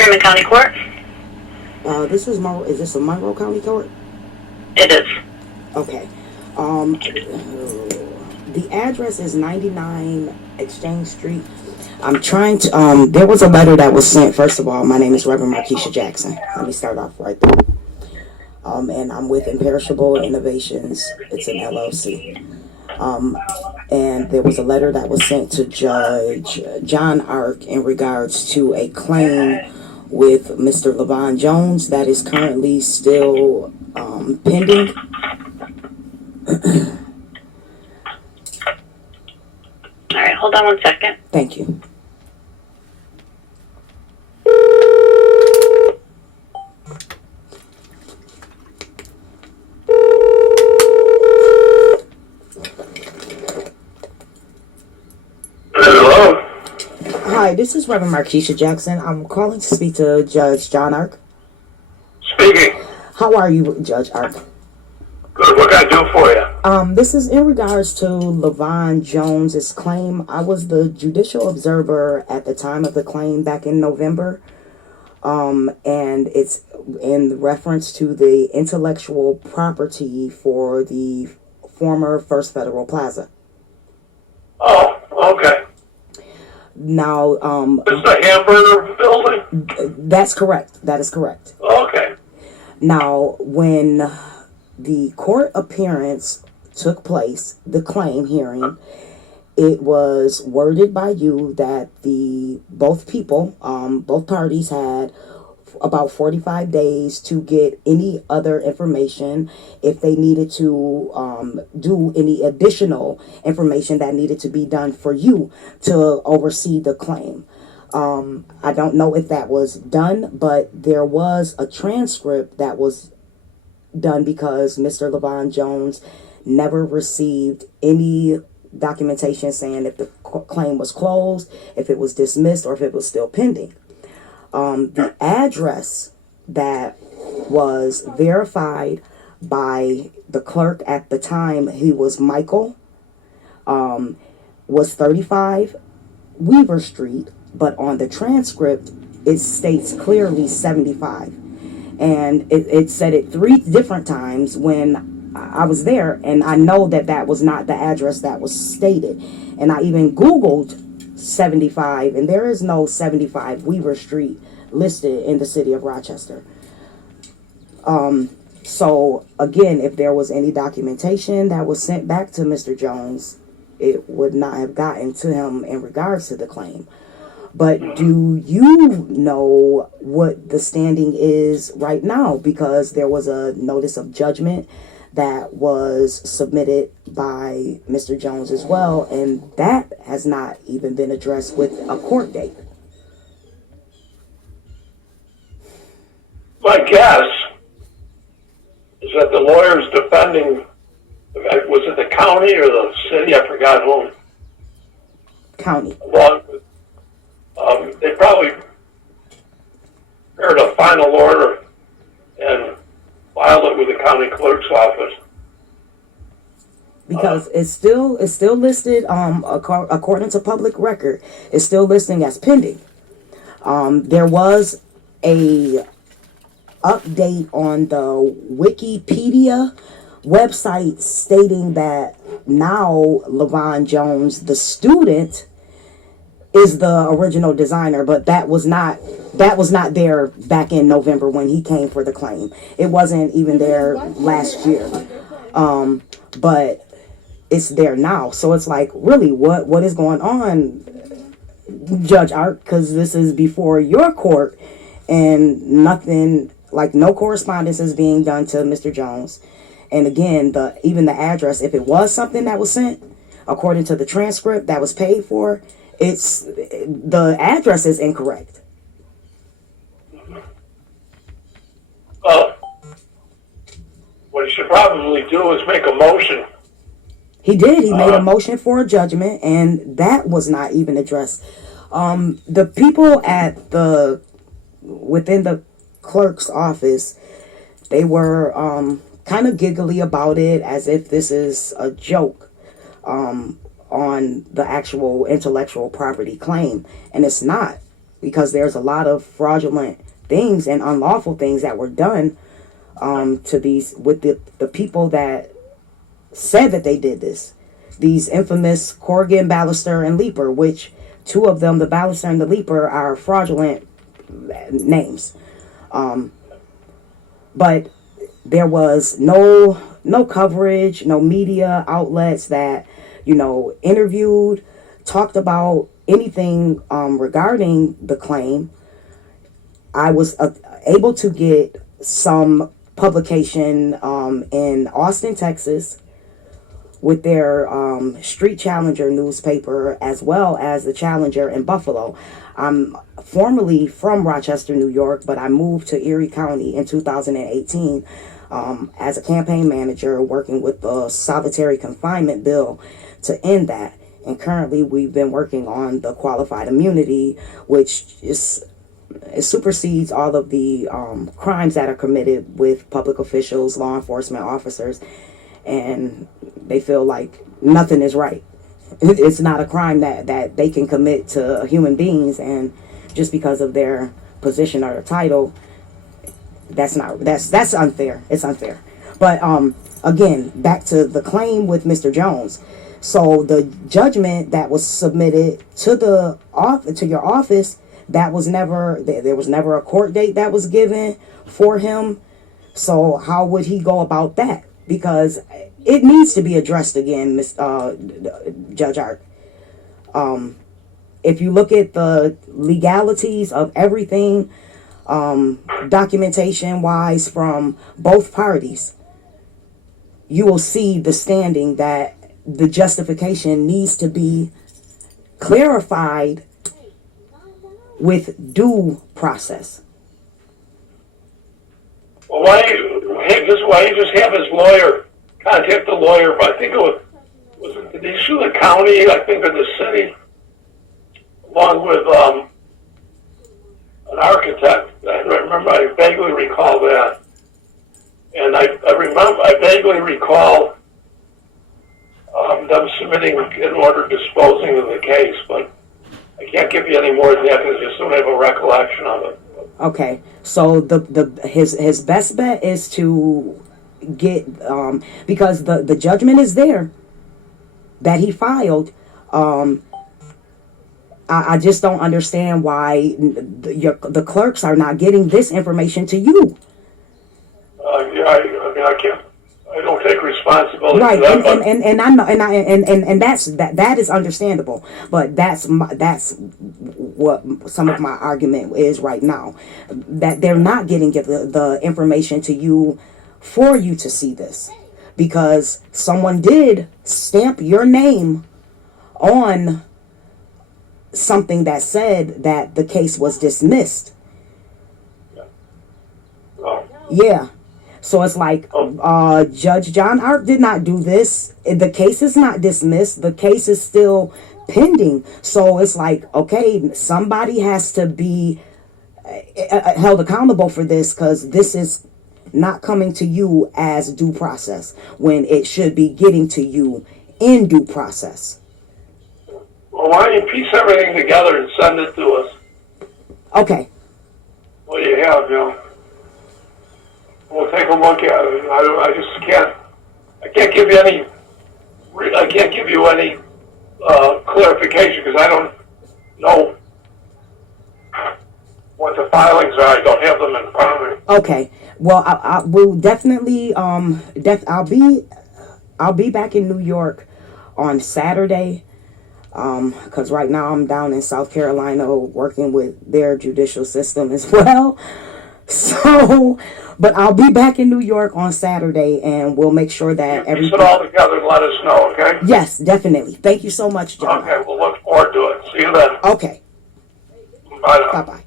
Freeman County Court. Is this a Monroe County Court? It is. Okay. The address is 99 Exchange Street. I'm trying to, there was a letter that was sent. First of all, my name is Reverend Markeisha Jackson. Let me start off right there. And I'm with Imperishable Innovations. It's an LLC. And there was a letter that was sent to Judge John Ark in regards to a claim with Mr. LaVon Jones that is currently still pending. All right, hold on 1 second. Thank you. Hello? Hi, this is Reverend Markeisha Jackson. I'm calling to speak to Judge John Ark. Speaking. How are you, Judge Ark? Good. What can I do for you? This is in regards to LaVon Jones's claim. I was the judicial observer at the time of the claim back in November. And it's in reference to the intellectual property for the former First Federal Plaza. Oh, okay. Now, It's the hamburger building? that's correct. That is correct. Okay. Now, when the court appearance took place, the claim hearing, it was worded by you that both parties had about 45 days to get any other information if they needed to do any additional information that needed to be done for you to oversee the claim. I don't know if that was done, but there was a transcript that was done because Mr. LaVon Jones never received any documentation saying if the claim was closed, if it was dismissed, or if it was still pending. The address that was verified by the clerk at the time, he was Michael, was 35 Weaver Street, but on the transcript it states clearly 75. And it said it 3 different times when I was there, and I know that that was not the address that was stated. And I even Googled 75, and there is no 75 Weaver Street listed in the city of Rochester. So again, if there was any documentation that was sent back to Mr. Jones, it would not have gotten to him in regards to the claim. But do you know what the standing is right now? Because there was a notice of judgment that was submitted by Mr. Jones as well, and that has not even been addressed with a court date. My guess is that the lawyers defending, was it the county or the city? I forgot whom. County. Along with, they probably prepared a final order and filed it with the county clerk's office. Because it's still listed, according to public record, it's still listing as pending. There was a update on the Wikipedia website stating that now LaVon Jones, the student, is the original designer, but that was not there back in November when he came for the claim. It wasn't even there last year. But it's there now. So it's like, really, what is going on, Judge Ark? Because this is before your court, and nothing, like no correspondence is being done to Mr. Jones. And again, even the address, if it was something that was sent, according to the transcript that was paid for, the address is incorrect. Well, what he should probably do is make a motion. He did. He made a motion for a judgment, and that was not even addressed. The people within the clerk's office, they were kind of giggly about it, as if this is a joke on the actual intellectual property claim, and it's not. because there's a lot of fraudulent things and unlawful things that were done to these with the people that said that they did this. These infamous Corrigan, Ballister, and Leeper, which two of them, the Ballister and the Leeper, are fraudulent names. But there was no coverage, no media outlets that, interviewed, talked about anything regarding the claim. I was able to get some publication in Austin, Texas, with their Street Challenger newspaper, as well as the Challenger in Buffalo. I'm formerly from Rochester, New York, but I moved to Erie County in 2018 as a campaign manager, working with the solitary confinement bill to end that. And currently we've been working on the qualified immunity, which is it supersedes all of the crimes that are committed with public officials, law enforcement officers, and they feel like nothing is right. It's not a crime that they can commit to human beings, and just because of their position or their title, that's unfair. It's unfair. But again, back to the claim with Mr. Jones. So the judgment that was submitted to your office, there was never a court date that was given for him. So how would he go about that? Because it needs to be addressed again, Judge Art. If you look at the legalities of everything, documentation wise from both parties, you will see the standing that the justification needs to be clarified with due process. Well, why don't you just have his lawyer contact the lawyer? I think it was did he sue the county? I think, or the city, along with an architect. I vaguely recall that, and I vaguely recall them submitting an order disposing of the case, but I can't give you any more than that because I just don't have a recollection of it. Okay, so his best bet is to get because the judgment is there that he filed. I just don't understand why the clerks are not getting this information to you. I can't. I don't take responsibility Right, for that. and I know, and that is understandable, but that's what some of my argument is right now, that they're not getting the information to you for you to see this, because someone did stamp your name on something that said that the case was dismissed. Oh. Yeah. So it's like Judge John Art did not do this. The case is not dismissed. The case is still pending. So it's like, okay, somebody has to be held accountable for this, because this is not coming to you as due process when it should be getting to you in due process. Well, why don't you piece everything together and send it to us? Okay. What do you have, We'll take a look at it. I just can't. I can't give you any clarification because I don't know what the filings are. I don't have them in front of me. Okay. Well, I will definitely I'll be back in New York on Saturday. Because right now I'm down in South Carolina working with their judicial system as well. So, but I'll be back in New York on Saturday, and we'll make sure that everything. Piece it all together and let us know, okay? Yes, definitely. Thank you so much, John. Okay, we'll look forward to it. See you then. Okay. Bye now. Bye-bye.